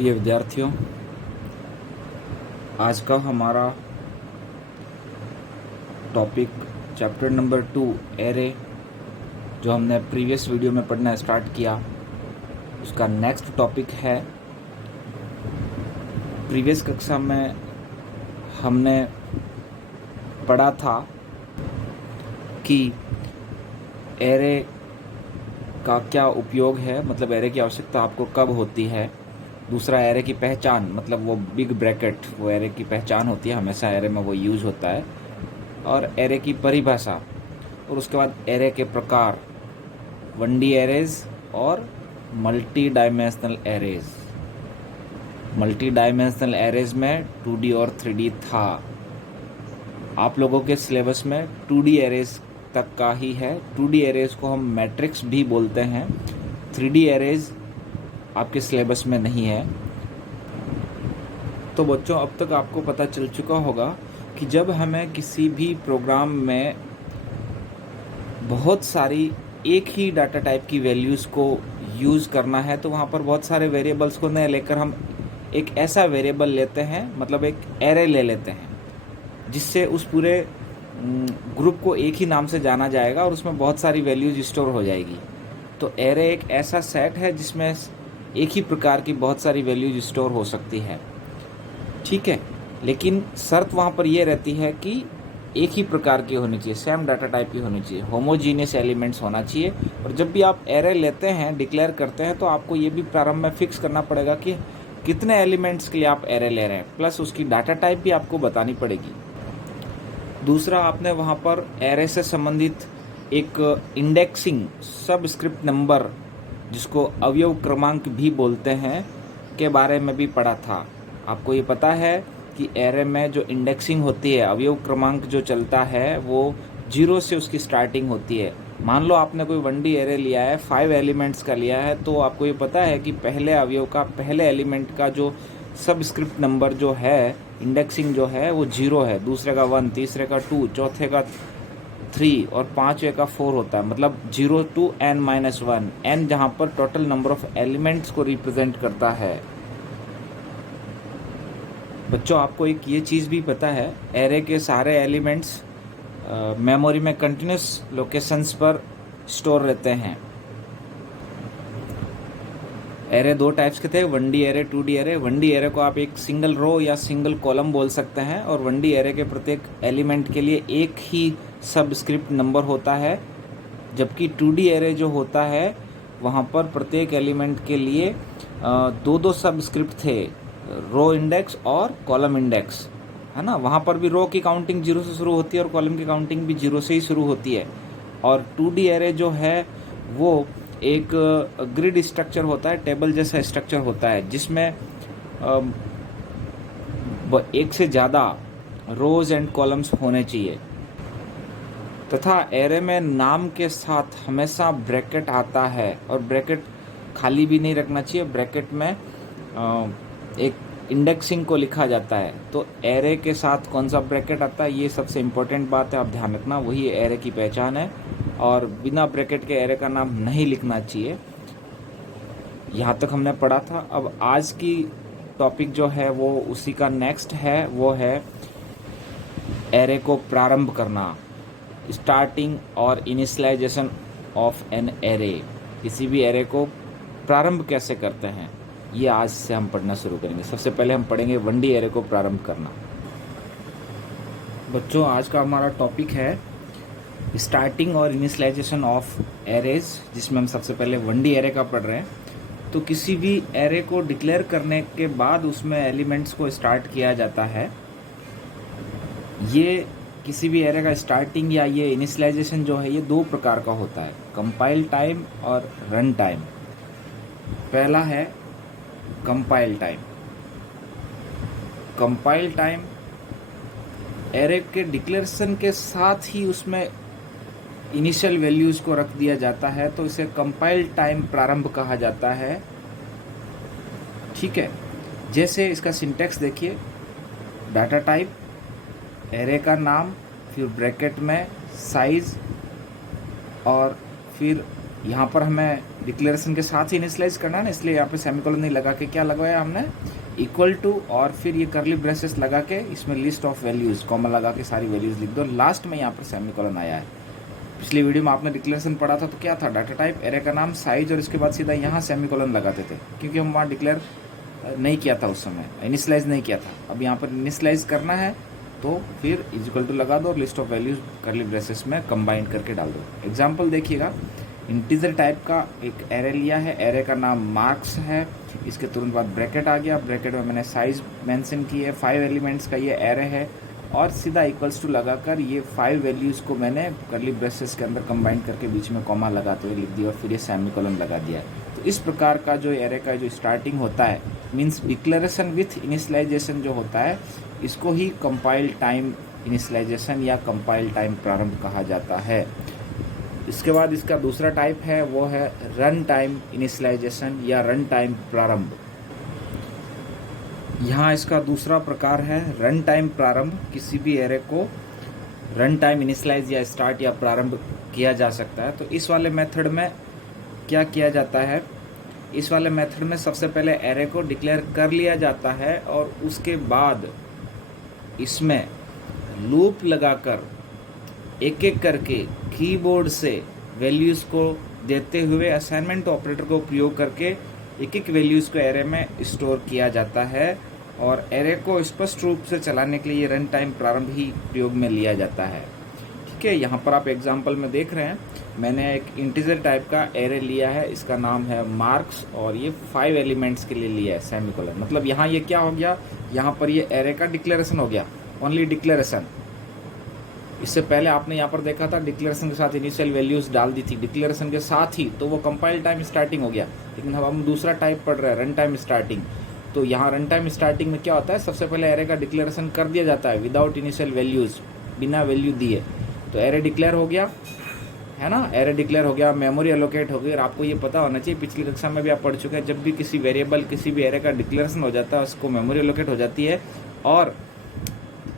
प्रिय विद्यार्थियों, आज का हमारा टॉपिक चैप्टर नंबर 2 एरे, जो हमने प्रीवियस वीडियो में पढ़ना स्टार्ट किया, उसका नेक्स्ट टॉपिक है। प्रीवियस कक्षा में हमने पढ़ा था कि एरे का क्या उपयोग है, मतलब एरे की आवश्यकता आपको कब होती है। दूसरा, एरे की पहचान, मतलब वो बिग ब्रैकेट, वो एरे की पहचान होती है, हमेशा एरे में वो यूज़ होता है। और एरे की परिभाषा, और उसके बाद एरे के प्रकार, 1D एरेज और multi dimensional arrays. Multi dimensional arrays में 2D और 3D था। आप लोगों के सिलेबस में 2D एरेज तक का ही है। 2D एरेज को हम मैट्रिक्स भी बोलते हैं। 3D एरेज आपके सिलेबस में नहीं है। तो बच्चों, अब तक आपको पता चल चुका होगा कि जब हमें किसी भी प्रोग्राम में बहुत सारी एक ही डाटा टाइप की वैल्यूज़ को यूज़ करना है, तो वहाँ पर बहुत सारे वेरिएबल्स को न लेकर हम एक ऐसा वेरिएबल लेते हैं, मतलब एक एरे ले लेते हैं, जिससे उस पूरे ग्रुप को एक ही नाम से जाना जाएगा और उसमें बहुत सारी वैल्यूज स्टोर हो जाएगी। तो एरे एक ऐसा सेट है जिसमें एक ही प्रकार की बहुत सारी वैल्यूज स्टोर हो सकती है, ठीक है। लेकिन शर्त वहाँ पर यह रहती है कि एक ही प्रकार की होनी चाहिए, सेम डाटा टाइप की होनी चाहिए, होमोजीनियस एलिमेंट्स होना चाहिए। और जब भी आप एरे लेते हैं, डिक्लेयर करते हैं, तो आपको ये भी प्रारंभ में फिक्स करना पड़ेगा कि कितने एलिमेंट्स के लिए आप एरे ले रहे हैं, प्लस उसकी डाटा टाइप भी आपको बतानी पड़ेगी। दूसरा, आपने वहाँ पर एरे से संबंधित एक इंडेक्सिंग सबस्क्रिप्ट नंबर, जिसको अवयव क्रमांक भी बोलते हैं, के बारे में भी पढ़ा था। आपको ये पता है कि एरे में जो इंडेक्सिंग होती है, अवयव क्रमांक जो चलता है, वो 0 से उसकी स्टार्टिंग होती है। मान लो आपने कोई 1D एरे लिया है, 5 एलिमेंट्स का लिया है, तो आपको ये पता है कि पहले अवयव का, पहले एलिमेंट का जो सबस्क्रिप्ट नंबर जो है, इंडेक्सिंग जो है, वो 0 है, दूसरे का 1, तीसरे का 2, चौथे का 3 और पांचवे का 4 होता है। मतलब 0 to n-1, n जहाँ पर टोटल नंबर ऑफ एलिमेंट्स को रिप्रेजेंट करता है। बच्चों, आपको एक ये चीज़ भी पता है, एरे के सारे एलिमेंट्स मेमोरी में कंटिन्यूस लोकेशंस पर स्टोर रहते हैं। एरे 2 टाइप्स के थे, 1D array, 2D array. 1D array को आप एक सिंगल रो या सिंगल कॉलम बोल सकते हैं, और 1D एरे के प्रत्येक एलिमेंट के लिए एक ही सबस्क्रिप्ट नंबर होता है। जबकि 2D एरे जो होता है, वहाँ पर प्रत्येक एलिमेंट के लिए 2-2 सबस्क्रिप्ट थे, रो इंडेक्स और कॉलम इंडेक्स, है ना। वहाँ पर भी रो की काउंटिंग 0 से शुरू होती है और कॉलम की काउंटिंग भी 0 से ही शुरू होती है। और 2D एरे जो है, वो एक ग्रिड स्ट्रक्चर होता है, टेबल जैसा स्ट्रक्चर होता है, जिसमें एक से ज़्यादा रोज एंड कॉलम्स होने चाहिए। तथा एरे में नाम के साथ हमेशा ब्रैकेट आता है, और ब्रैकेट खाली भी नहीं रखना चाहिए। ब्रैकेट में एक इंडेक्सिंग को लिखा जाता है। तो एरे के साथ कौन सा ब्रैकेट आता है, ये सबसे इम्पोर्टेंट बात है, आप ध्यान रखना, वही एरे की पहचान है। और बिना ब्रैकेट के एरे का नाम नहीं लिखना चाहिए। यहाँ तक हमने पढ़ा था। अब आज की टॉपिक जो है वो उसी का नेक्स्ट है, वो है एरे को प्रारंभ करना, स्टार्टिंग और इनिशियलाइजेशन ऑफ एन एरे। किसी भी एरे को प्रारंभ कैसे करते हैं, ये आज से हम पढ़ना शुरू करेंगे। सबसे पहले हम पढ़ेंगे 1D एरे को प्रारंभ करना। बच्चों, आज का हमारा टॉपिक है स्टार्टिंग और इनिशियलाइजेशन ऑफ एरेज, जिसमें हम सबसे पहले 1D एरे का पढ़ रहे हैं। तो किसी भी एरे को डिक्लेयर करने के बाद उसमें एलिमेंट्स को स्टार्ट किया जाता है। ये किसी भी एरे का स्टार्टिंग या ये इनिशियलाइजेशन जो है, ये 2 प्रकार का होता है, कंपाइल टाइम और रन टाइम। पहला है compile time. Compile time array के डिक्लेरेशन के साथ ही उसमें इनिशियल वैल्यूज को रख दिया जाता है, तो इसे कंपाइल टाइम प्रारंभ कहा जाता है, ठीक है। जैसे इसका सिंटेक्स देखिए, डाटा टाइप, एरे का नाम, फिर ब्रैकेट में साइज, और फिर यहाँ पर हमें डिक्लेरेशन के साथ ही इनिशियलाइज करना है ना, इसलिए यहाँ पे सेमीकोलन नहीं लगा के क्या लगवाया हमने, इक्वल टू, और फिर ये कर्ली ब्रेसेस लगा के इसमें लिस्ट ऑफ वैल्यूज़ कॉमा लगा के सारी वैल्यूज़ लिख दो, लास्ट में यहाँ पर सेमीकोलन आया है। पिछली वीडियो में आपने डिक्लेरेशन पढ़ा था तो क्या था, डाटा टाइप, एरे का नाम, साइज, और इसके बाद सीधा यहाँ सेमीकोलन लगाते थे, क्योंकि हम वहाँ डिक्लेयर नहीं किया था उस समय, इनिशियलाइज नहीं किया था। अब यहाँ पर इनिशियलाइज करना है तो फिर इक्वल टू लगा दो और list of values curly braces में कंबाइन करके डाल दो। एग्जांपल देखिएगा, इंटीजर टाइप का एक एरे लिया है, एरे का नाम मार्क्स है, इसके तुरंत बाद ब्रैकेट आ गया, ब्रैकेट में मैंने साइज मेंशन की है, 5 एलिमेंट्स का ये एरे है, और सीधा इक्वल्स टू लगाकर ये 5 वैल्यूज़ को मैंने कर्ली ब्रेसेस के अंदर कंबाइन करके बीच में कॉमा लगाते हुए लिख दिया और फिर ये सेमीकोलन लगा दिया। तो इस प्रकार का जो एरे का जो स्टार्टिंग होता है, मीन्स डिक्लेरेशन विथ इनिशियलाइजेशन जो होता है, इसको ही कंपाइल टाइम इनिशियलाइजेशन या कंपाइल टाइम प्रारंभ कहा जाता है। इसके बाद इसका दूसरा टाइप है वो है रन टाइम इनिशियलाइजेशन या रन टाइम प्रारंभ। यहाँ इसका दूसरा प्रकार है रन टाइम प्रारंभ। किसी भी एरे को रन टाइम इनिशियलाइज या स्टार्ट या प्रारंभ किया जा सकता है। तो इस वाले मेथड में क्या किया जाता है, इस वाले मेथड में सबसे पहले एरे को डिक्लेयर कर लिया जाता है और उसके बाद इसमें लूप लगाकर एक एक करके कीबोर्ड से वैल्यूज़ को देते हुए असाइनमेंट ऑपरेटर को प्रयोग करके एक एक वैल्यूज़ को एरे में स्टोर किया जाता है और एरे को स्पष्ट रूप से चलाने के लिए रन टाइम प्रारंभ ही प्रयोग में लिया जाता है। ठीक है, यहाँ पर आप एग्जाम्पल में देख रहे हैं, मैंने एक इंटीजर टाइप का एरे लिया है, इसका नाम है मार्क्स और ये 5 एलिमेंट्स के लिए लिया है सेमीकोलन। मतलब यहाँ ये क्या हो गया, यहाँ पर ये एरे का डिक्लेरेशन हो गया, ओनली डिक्लेरेशन। इससे पहले आपने यहाँ पर देखा था डिक्लेरेशन के साथ इनिशियल वैल्यूज डाल दी थी, डिक्लेरेशन के साथ ही, तो वो कंपाइल टाइम स्टार्टिंग हो गया। लेकिन अब हम दूसरा टाइप पढ़ रहे हैं, रन टाइम स्टार्टिंग। तो यहाँ रन टाइम स्टार्टिंग में क्या होता है, सबसे पहले एरे का डिक्लेरेशन कर दिया जाता है विदाउट इनिशियल वैल्यूज, बिना वैल्यू दिए। तो एरे डिक्लेयर हो गया है ना, एरे डिक्लेयर हो गया, मेमोरी एलोकेट हो गई। और आपको ये पता होना चाहिए, पिछली कक्षा में भी आप पढ़ चुके हैं, जब भी किसी वेरिएबल किसी भी एरे का डिक्लेरेशन हो जाता है उसको मेमोरी एलोकेट हो जाती है, और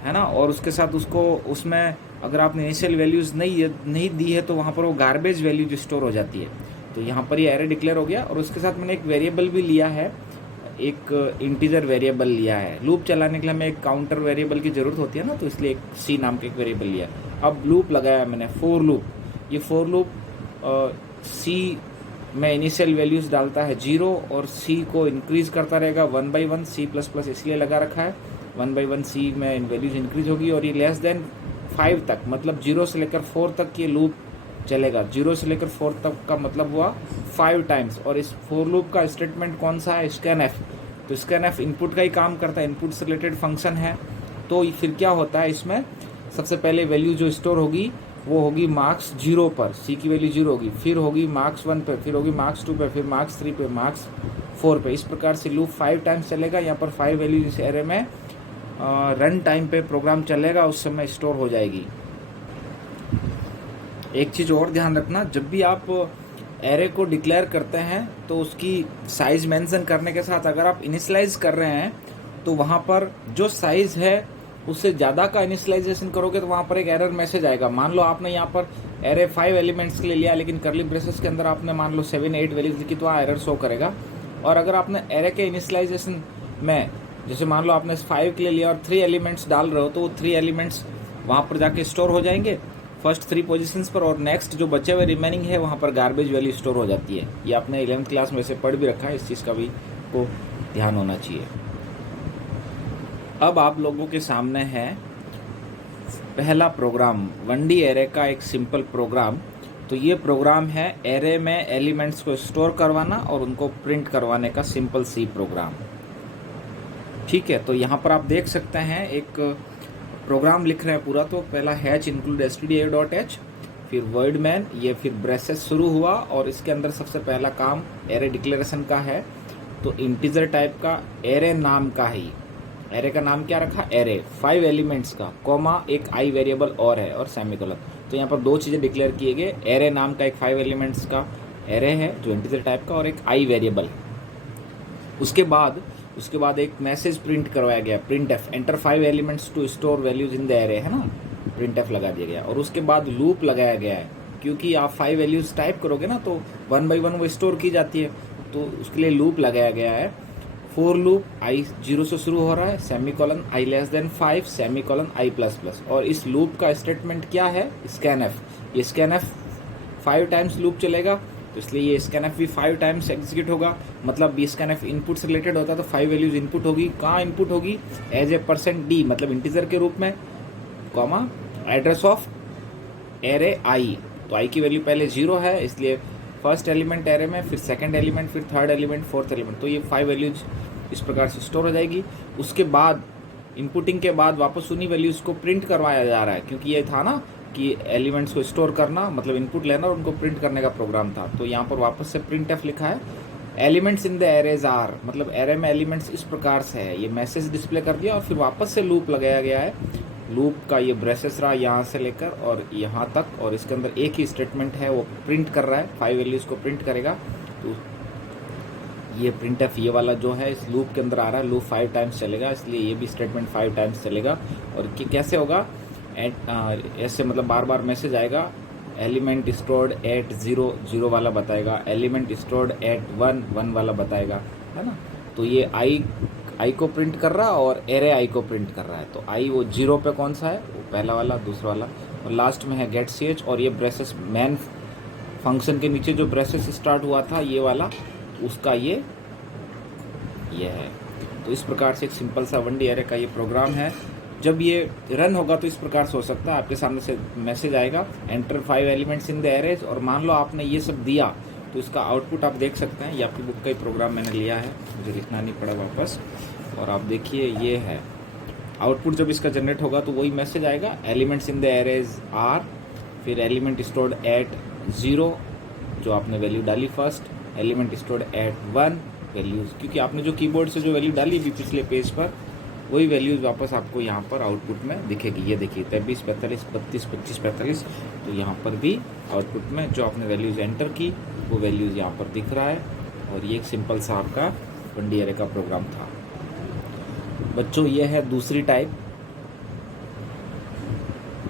है ना, और उसके साथ उसको उसमें अगर आपने इनिशियल वैल्यूज़ नहीं दी है तो वहाँ पर वो गार्बेज वैल्यू जो स्टोर हो जाती है। तो यहाँ पर ये एरे डिक्लेयर हो गया और उसके साथ मैंने एक वेरिएबल भी लिया है, एक इंटीजर वेरिएबल लिया है। लूप चलाने के लिए हमें एक काउंटर वेरिएबल की ज़रूरत होती है ना, तो इसलिए एक सी नाम का एक वेरिएबल लिया। अब लूप लगाया मैंने, फोर लूप। ये फोर लूप सी में इनिशियल वैल्यूज़ डालता है 0 और सी को इंक्रीज़ करता रहेगा 1 by 1। C++ इसलिए लगा रखा है, 1 by 1 सी में वैल्यूज़ इंक्रीज होगी और ये लेस देन 5 तक, मतलब 0 से लेकर 4 तक ये लूप चलेगा। 0 से लेकर 4 तक का मतलब हुआ 5 टाइम्स। और इस फोर लूप का स्टेटमेंट कौन सा है, स्कैनएफ। तो स्कैनएफ इनपुट का ही काम करता है, इनपुट से रिलेटेड फंक्शन है। तो फिर क्या होता है, इसमें सबसे पहले वैल्यू जो स्टोर होगी वो होगी मार्क्स 0 पर, सी की वैल्यू 0 होगी, फिर होगी मार्क्स 1 पर, फिर होगी मार्क्स 2 पर, फिर मार्क्स 3 पे, मार्क्स 4 पे। इस प्रकार से लूप 5 टाइम्स चलेगा। यहाँ पर 5 वैल्यू इस एरे में रन टाइम पे प्रोग्राम चलेगा, उस समय स्टोर हो जाएगी। एक चीज़ और ध्यान रखना, जब भी आप एरे को डिक्लेयर करते हैं तो उसकी साइज मेंशन करने के साथ अगर आप इनिशियलाइज कर रहे हैं तो वहाँ पर जो साइज़ है उससे ज़्यादा का इनिशियलाइजेशन करोगे तो वहाँ पर एक एरर मैसेज आएगा। मान लो आपने यहाँ पर एरे 5 एलिमेंट्स के लिए लिया, लेकिन कर्ली ब्रेसेस के अंदर आपने मान लो 7 8 वैल्यूज लिखी, तो वहाँ एरर शो करेगा। और अगर आपने एरे के इनिशियलाइजेशन में, जैसे मान लो आपने 5 के लिए लिया और 3 एलिमेंट्स डाल रहे हो, तो वो 3 एलिमेंट्स वहाँ पर जाके स्टोर हो जाएंगे फर्स्ट 3 पोजीशंस पर, और नेक्स्ट जो बचे हुए रिमेनिंग है वहाँ पर गार्बेज वैल्यू स्टोर हो जाती है। ये आपने 11th क्लास में से पढ़ भी रखा है, इस चीज़ का भी को ध्यान होना चाहिए। अब आप लोगों के सामने है पहला प्रोग्राम, 1D एरे का एक सिंपल प्रोग्राम। तो ये प्रोग्राम है एरे में एलिमेंट्स को स्टोर करवाना और उनको प्रिंट करवाने का सिंपल सी प्रोग्राम। ठीक है, तो यहाँ पर आप देख सकते हैं एक प्रोग्राम लिख रहे हैं पूरा। तो पहला हैच इंक्लूड stdio.h, फिर वर्ड मैन, ये फिर ब्रेसेस शुरू हुआ और इसके अंदर सबसे पहला काम एरे डिक्लेरेशन का है। तो इंटीजर टाइप का एरे नाम का ही, एरे का नाम क्या रखा, एरे 5 एलिमेंट्स का, कॉमा एक आई वेरिएबल और है और सेमीकोलन। तो यहाँ पर 2 चीज़ें डिक्लेयर किए गए, एरे नाम का एक 5 एलिमेंट्स का एरे है जो इंटीजर टाइप का, और एक आई वेरिएबल। उसके बाद एक मैसेज प्रिंट करवाया गया, printf, enter 5 elements to store values in the array, है ना, printf लगा दिया गया। और उसके बाद लूप लगाया गया है, क्योंकि आप 5 वैल्यूज़ टाइप करोगे ना तो 1 बाई 1 वो स्टोर की जाती है, तो उसके लिए लूप लगाया गया है। फोर लूप आई 0 से शुरू हो रहा है, सेमी कॉलन आई लेस देन 5 सेमी कॉलन आई प्लस प्लस, और इस लूप का स्टेटमेंट क्या है, स्कैन एफ। ये स्कैन एफ 5 टाइम्स लूप चलेगा, तो इसलिए ये स्कैन एफ भी 5 टाइम्स एग्जीक्यूट होगा। मतलब बी स्कैन एफ इनपुट से रिलेटेड होता है, तो 5 वैल्यूज इनपुट होगी। कहाँ इनपुट होगी, एज ए %d मतलब इंटीजर के रूप में, कॉमा एड्रेस ऑफ एरे आई। तो आई की वैल्यू पहले 0 है, इसलिए फर्स्ट एलिमेंट एरे में, फिर सेकंड एलिमेंट, फिर थर्ड एलिमेंट, फोर्थ एलिमेंट, तो ये 5 वैल्यूज इस प्रकार से स्टोर हो जाएगी। उसके बाद इनपुटिंग के बाद वापस उन्हीं वैल्यूज को प्रिंट करवाया जा रहा है, क्योंकि ये था ना कि एलिमेंट्स को स्टोर करना मतलब इनपुट लेना और उनको प्रिंट करने का प्रोग्राम था। तो यहाँ पर वापस से प्रिंट एफ लिखा है। Elements in the arrays are, मतलब एरे में एलिमेंट्स इस प्रकार से है, ये मैसेज डिस्प्ले कर दिया और फिर वापस से लूप लगाया गया है। लूप का ये ब्रेसेस रहा यहाँ से लेकर और यहाँ तक, और इसके अंदर एक ही स्टेटमेंट है, वो प्रिंट कर रहा है, 5 वैल्यूज को प्रिंट करेगा। तो ये प्रिंट एफ ये वाला जो है इस लूप के अंदर आ रहा है, लूप 5 टाइम्स चलेगा, इसलिए ये भी स्टेटमेंट 5 टाइम्स चलेगा। और कि कैसे होगा, ऐसे मतलब बार बार मैसेज आएगा, एलिमेंट स्टोर्ड एट 0 0 वाला बताएगा, एलिमेंट स्टोर्ड एट 1 1 वाला बताएगा, है ना। तो ये आई को प्रिंट कर रहा है और एरे आई को प्रिंट कर रहा है। तो आई वो 0 पे कौन सा है, वो पहला वाला, दूसरा वाला, और लास्ट में है गेट ch। और ये ब्रेसेस मैन फंक्शन के नीचे जो ब्रेसेस स्टार्ट हुआ था ये वाला, उसका ये है। तो इस प्रकार से एक सिंपल सा 1D एरे का ये प्रोग्राम है। जब ये रन होगा तो इस प्रकार से हो सकता है, आपके सामने से मैसेज आएगा enter 5 elements in the arrays, और मान लो आपने ये सब दिया तो इसका आउटपुट आप देख सकते हैं। ये आपकी बुक का ही प्रोग्राम मैंने लिया है, मुझे लिखना नहीं पड़ा वापस। और आप देखिए ये है आउटपुट, जब इसका जनरेट होगा तो वही मैसेज आएगा, elements in the arrays are, फिर एलिमेंट स्टोर्ड एट 0 जो आपने वैल्यू डाली first, element stored at 1 values, क्योंकि आपने जो कीबोर्ड से जो वैल्यू डाली भी पिछले पेज पर, वही वैल्यूज़ वापस आपको यहाँ पर आउटपुट में दिखेगी। ये देखिए 23 45 32 25 45, तो यहाँ पर भी आउटपुट में जो आपने वैल्यूज़ एंटर की वो वैल्यूज़ यहाँ पर दिख रहा है। और ये एक सिंपल सा आपका 1D एरे का प्रोग्राम था। बच्चों ये है दूसरी टाइप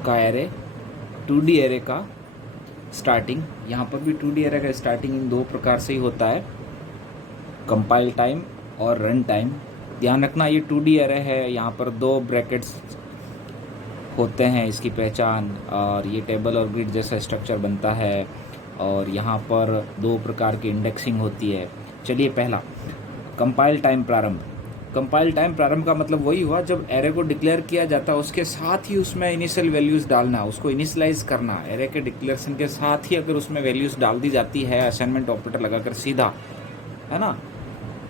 का एरे, 2D एरे का स्टार्टिंग। यहाँ पर भी 2D एरे का स्टार्टिंग इन 2 प्रकार से ही होता है, कंपाइल टाइम और रन टाइम। ध्यान रखना ये 2D एरे है, यहाँ पर 2 ब्रैकेट्स होते हैं इसकी पहचान, और ये टेबल और ग्रिड जैसा स्ट्रक्चर बनता है, और यहाँ पर 2 प्रकार की इंडेक्सिंग होती है। चलिए पहला कंपाइल टाइम प्रारंभ। कंपाइल टाइम प्रारंभ का मतलब वही हुआ जब एरे को डिक्लेयर किया जाता है उसके साथ ही उसमें इनिशियल वैल्यूज़ डालना, उसको इनिशियलाइज करना। एरे के डिक्लेरेशन के साथ ही अगर उसमें वैल्यूज़ डाल दी जाती है असाइनमेंट ऑपरेटर लगाकर सीधा, है ना,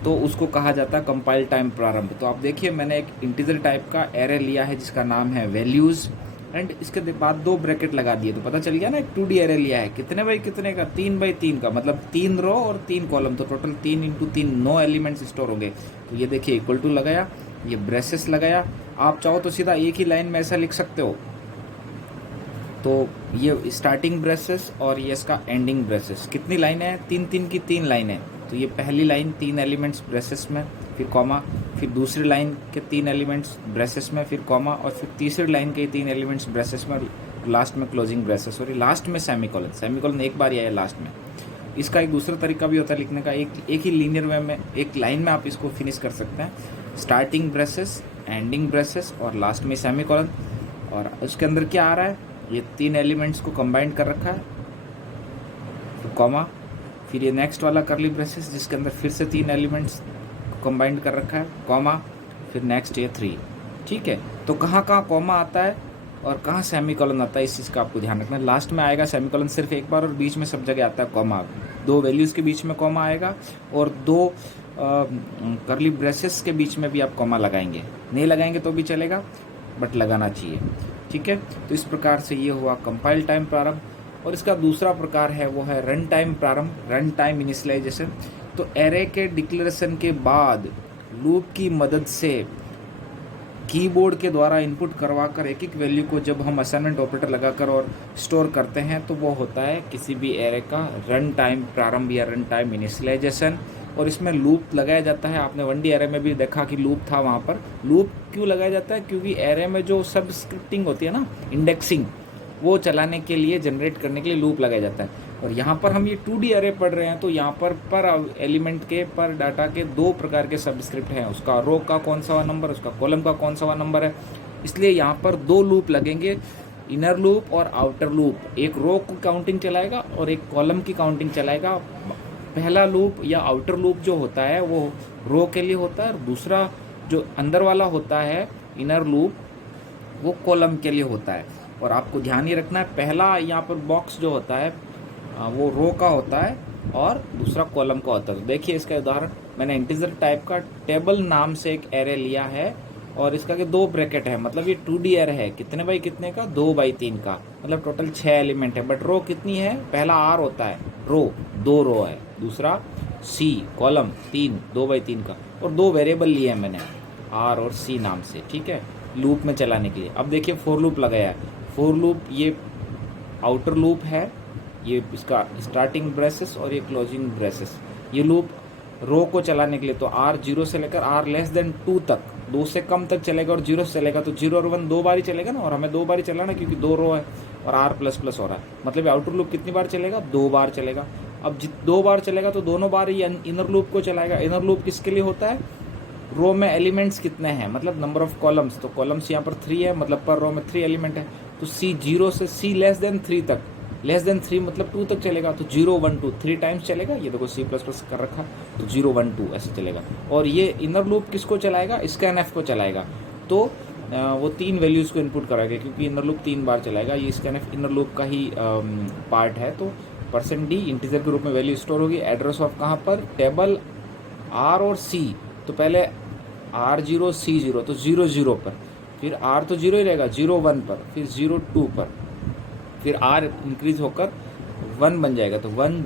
तो उसको कहा जाता है कंपाइल टाइम प्रारंभ। तो आप देखिए मैंने एक इंटीजर टाइप का एरे लिया है जिसका नाम है वैल्यूज़, एंड इसके बाद 2 ब्रैकेट लगा दिए, तो पता चल गया ना एक 2D एरे लिया है। कितने बाई कितने का, 3 बाई 3 का, मतलब 3 रो और 3 कॉलम, तो टोटल 3 × 3 9 एलिमेंट्स स्टोर हो गए। तो ये देखिए इक्वल टू लगाया, ये ब्रेसेस लगाया। आप चाहो तो सीधा एक ही लाइन में ऐसा लिख सकते हो। तो ये स्टार्टिंग ब्रेसेस और ये इसका एंडिंग ब्रेसेस, कितनी लाइनें हैं, 3 की 3 लाइनें। तो ये पहली लाइन 3 एलिमेंट्स ब्रेसेस में, फिर कॉमा, फिर दूसरी लाइन के 3 एलिमेंट्स ब्रेसेस में, फिर कॉमा, और फिर तीसरी लाइन के 3 एलिमेंट्स ब्रेसेस में, लास्ट में क्लोजिंग ब्रेसेस, और लास्ट में सेमीकोलन। सेमीकोलन एक बार ही आया लास्ट में। इसका एक दूसरा तरीका भी होता है लिखने का, एक ही लीनियर वे में एक लाइन में आप इसको फिनिश कर सकते हैं। स्टार्टिंग ब्रेसेस, एंडिंग ब्रेसेस और लास्ट में सेमीकोलन। और उसके अंदर क्या आ रहा है, ये 3 एलिमेंट्स को कंबाइन कर रखा है, तो कॉमा, फिर ये नेक्स्ट वाला करली ब्रेसेस जिसके अंदर फिर से 3 एलिमेंट्स कंबाइंड कर रखा है, कॉमा, फिर नेक्स्ट ये 3। ठीक है, तो कहाँ कहाँ कॉमा आता है और कहाँ सेमीकोलन आता है, इस चीज़ का आपको ध्यान रखना है। लास्ट में आएगा सेमीकोलन सिर्फ एक बार, और बीच में सब जगह आता है कॉमा। 2 वैल्यूज़ के बीच में कॉमा आएगा, और 2 करली ब्रेसेस के बीच में भी आप कॉमा लगाएंगे। नहीं लगाएंगे तो भी चलेगा, बट लगाना चाहिए। ठीक है, तो इस प्रकार से ये हुआ कंपाइल टाइम प्रारंभ। और इसका दूसरा प्रकार है वो है रन टाइम प्रारंभ, रन टाइम इनिशियलाइजेशन। तो एरे के डिक्लेरेशन के बाद लूप की मदद से कीबोर्ड के द्वारा इनपुट करवाकर एक एक वैल्यू को जब हम असाइनमेंट ऑपरेटर लगाकर और स्टोर करते हैं तो वो होता है किसी भी एरे का रन टाइम प्रारंभ या रन टाइम इनिशियलाइजेशन। और इसमें लूप लगाया जाता है। आपने 1D एरे में भी देखा कि लूप था, वहाँ पर लूप क्यों लगाया जाता है, क्योंकि एरे में जो सब स्क्रिप्टिंग होती है ना, इंडेक्सिंग, वो चलाने के लिए, जनरेट करने के लिए लूप लगाया जाता है। और यहाँ पर हम ये 2D अरे पढ़ रहे हैं, तो यहाँ पर एलिमेंट के, पर डाटा के 2 प्रकार के सबस्क्रिप्ट हैं, उसका रो का कौन सा नंबर, उसका कॉलम का कौन सा नंबर है। इसलिए यहाँ पर 2 लूप लगेंगे, इनर लूप और आउटर लूप। एक रो की काउंटिंग चलाएगा और एक कॉलम की काउंटिंग चलाएगा। पहला लूप या आउटर लूप जो होता है वो रो के लिए होता है, और दूसरा जो अंदर वाला होता है इनर लूप, वो कॉलम के लिए होता है। और आपको ध्यान ये रखना है, पहला यहाँ पर बॉक्स जो होता है वो रो का होता है और दूसरा कॉलम का होता है। तो देखिए इसका उदाहरण, मैंने इंटीजर टाइप का टेबल नाम से एक एरे लिया है और इसका के 2 ब्रैकेट है, मतलब ये 2D एरे है। कितने बाई कितने का, 2 बाई 3 का, मतलब टोटल 6 एलिमेंट है। बट रो कितनी है, पहला R होता है, रो 2 रो है, दूसरा C कॉलम 3, 2 बाई 3 का, और 2 वेरिएबल लिए हैं मैंने R और C नाम से, ठीक है, लूप में चलाने के लिए। अब देखिए फॉर लूप लगाया है। फॉर लूप ये आउटर लूप है, ये इसका स्टार्टिंग ब्रेसेस और ये क्लोजिंग ब्रेसेस। ये लूप रो को चलाने के लिए तो R 0 से लेकर R लेस देन 2 तक, 2 से कम तक चलेगा, और 0 से चलेगा तो 0 और 1 2 बार ही चलेगा ना, और हमें 2 बार ही चलाना क्योंकि 2 रो है और R प्लस प्लस हो रहा है। मतलब आउटर लूप कितनी बार चलेगा, 2 बार चलेगा। अब 2 बार चलेगा तो दोनों बार ही इनर लूप को चलाएगा। इनर लूप किसके लिए होता है, रो में एलिमेंट्स कितने हैं, मतलब नंबर ऑफ कॉलम्स। तो कॉलम्स यहाँ पर 3 है, मतलब पर रो में 3 एलिमेंट है। तो C 0 से C लेस देन 3 तक, लेस देन 3 मतलब 2 तक चलेगा, तो 0 1 2 3 टाइम्स चलेगा। ये देखो C प्लस प्लस कर रखा, तो 0 1 2 ऐसे चलेगा। और ये इनर लूप किसको चलाएगा, स्कैनएफ को चलाएगा। तो वो 3 वैल्यूज़ को इनपुट कराएगा, क्योंकि इनर लूप 3 बार चलाएगा। ये स्कैनएफ इनर लूप का ही पार्ट है। तो %d इंटीजर के रूप में वैल्यू स्टोर होगी। एड्रेस ऑफ कहाँ पर, टेबल R और C। तो पहले R0 C0, तो 0 0 पर, फिर R तो 0 ही रहेगा, 0 1 पर, फिर 0 2 पर, फिर R इंक्रीज होकर 1 बन जाएगा, तो 1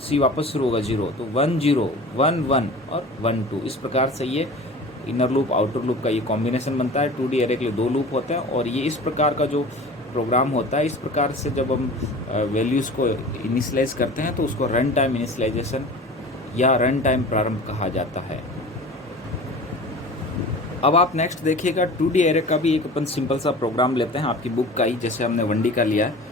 C वापस शुरू होगा 0, तो 1 0 1 1 और 1 2। इस प्रकार से ये इनर लूप आउटर लूप का ये कॉम्बिनेशन बनता है। 2D एरे के लिए 2 लूप होते हैं, और ये इस प्रकार का जो प्रोग्राम होता है, इस प्रकार से जब हम वैल्यूज़ को इनिशियलाइज करते हैं तो उसको रन टाइम इनिशियलाइजेशन या रन टाइम प्रारंभ कहा जाता है। अब आप नेक्स्ट देखिएगा, 2D एरे का भी एक अपन सिंपल सा प्रोग्राम लेते हैं, आपकी बुक का ही, जैसे हमने 1D का लिया है।